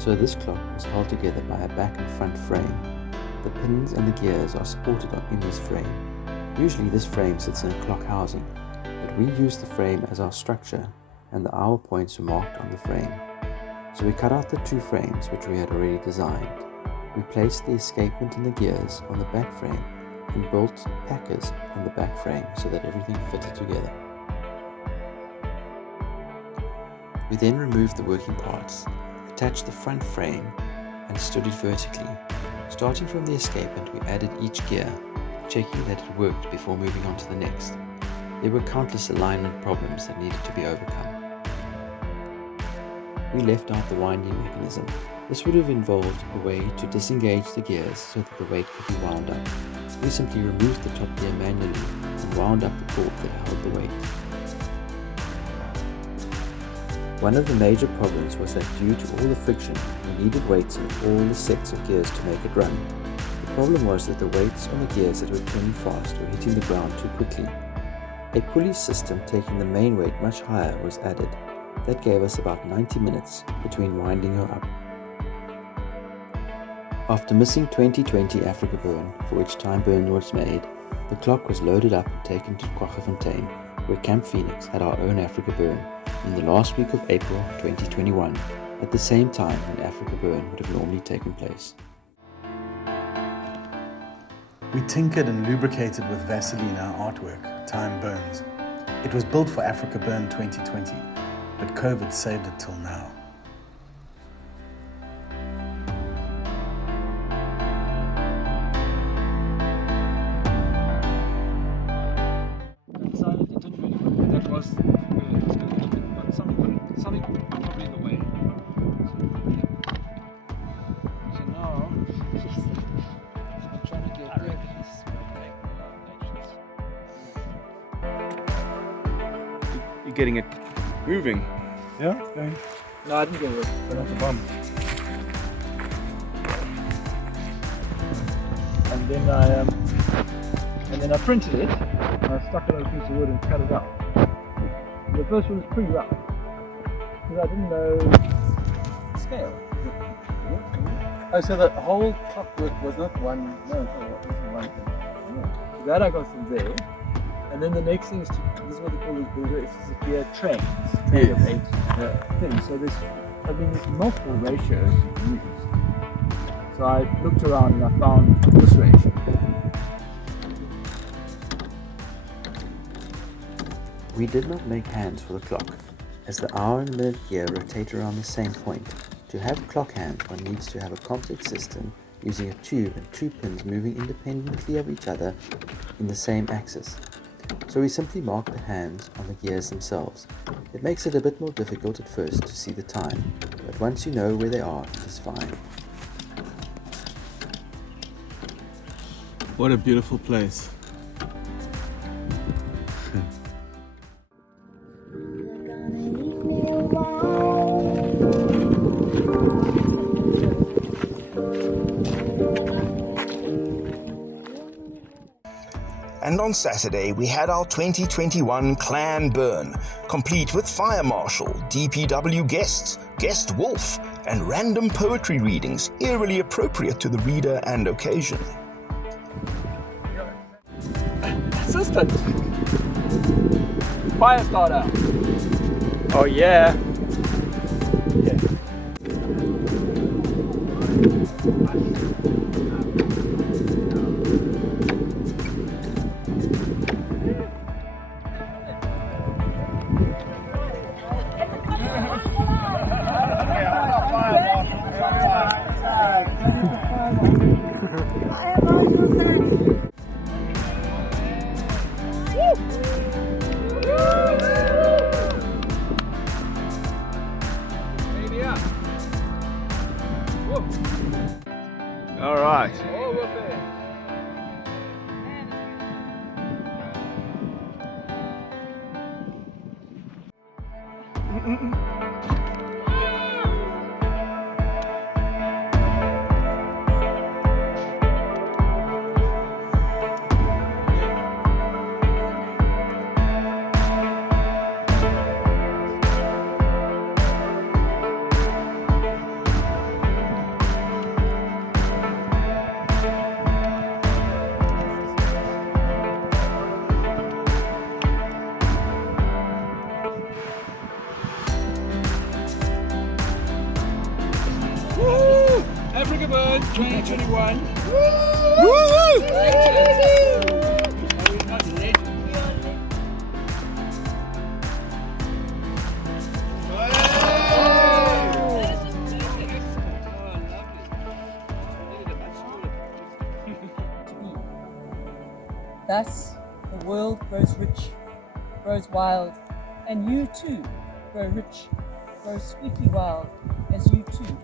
So this clock was held together by a back and front frame. The pins and the gears are supported in this frame. Usually this frame sits in a clock housing, but we used the frame as our structure and the hour points were marked on the frame. So we cut out the two frames which we had already designed. We placed the escapement and the gears on the back frame and built packers on the back frame so that everything fitted together. We then removed the working parts, attached the front frame and stood it vertically. Starting from the escapement, we added each gear, checking that it worked before moving on to the next. There were countless alignment problems that needed to be overcome. We left out the winding mechanism. This would have involved a way to disengage the gears so that the weight could be wound up. We simply removed the top gear manually and wound up the cord that held the weight. One of the major problems was that due to all the friction, we needed weights on all the sets of gears to make it run. The problem was that the weights on the gears that were turning fast were hitting the ground too quickly. A pulley system taking the main weight much higher was added. That gave us about 90 minutes between winding her up. After missing 2020 Africa Burn, for which time Burn was made, the clock was loaded up and taken to Kwaggafontein, where Camp Phoenix had our own Africa Burn, in the last week of April 2021, at the same time when Africa Burn would have normally taken place. We tinkered and lubricated with Vaseline our artwork, Time Burns. It was built for Africa Burn 2020, but COVID saved it till now. Decided it didn't really work. That was where it was going to happen, but something probably in the way. So now, I'm trying to get rid of this. You're getting it moving. Yeah, it's going. No, I didn't get it. But not the bomb. And then I printed it. And I stuck it on a piece of wood and cut it out. And the first one was pretty rough because I didn't know scale. Oh, so the whole clockwork was not one. No, it wasn't one thing. Yeah. So that I got from there. And then the next thing is this is what they call these builders. This is a train. It's a train of 8 things. So there's multiple ratios you can use. So I looked around and I found this ratio. We did not make hands for the clock, as the hour and minute gear rotate around the same point. To have clock hands, one needs to have a complex system using a tube and two pins moving independently of each other in the same axis. So we simply mark the hands on the gears themselves. It makes it a bit more difficult at first to see the time, but once you know where they are, it is fine. What a beautiful place. And on Saturday, we had our 2021 Clan Burn, complete with fire marshal, DPW guests, guest wolf, and random poetry readings, eerily appropriate to the reader and occasion. Assistant! Fire starter! Oh yeah! All right. 2021. Woo! We're not legends. Thus, the world grows rich, grows wild, and you too grow rich, grow squeaky wild, as you too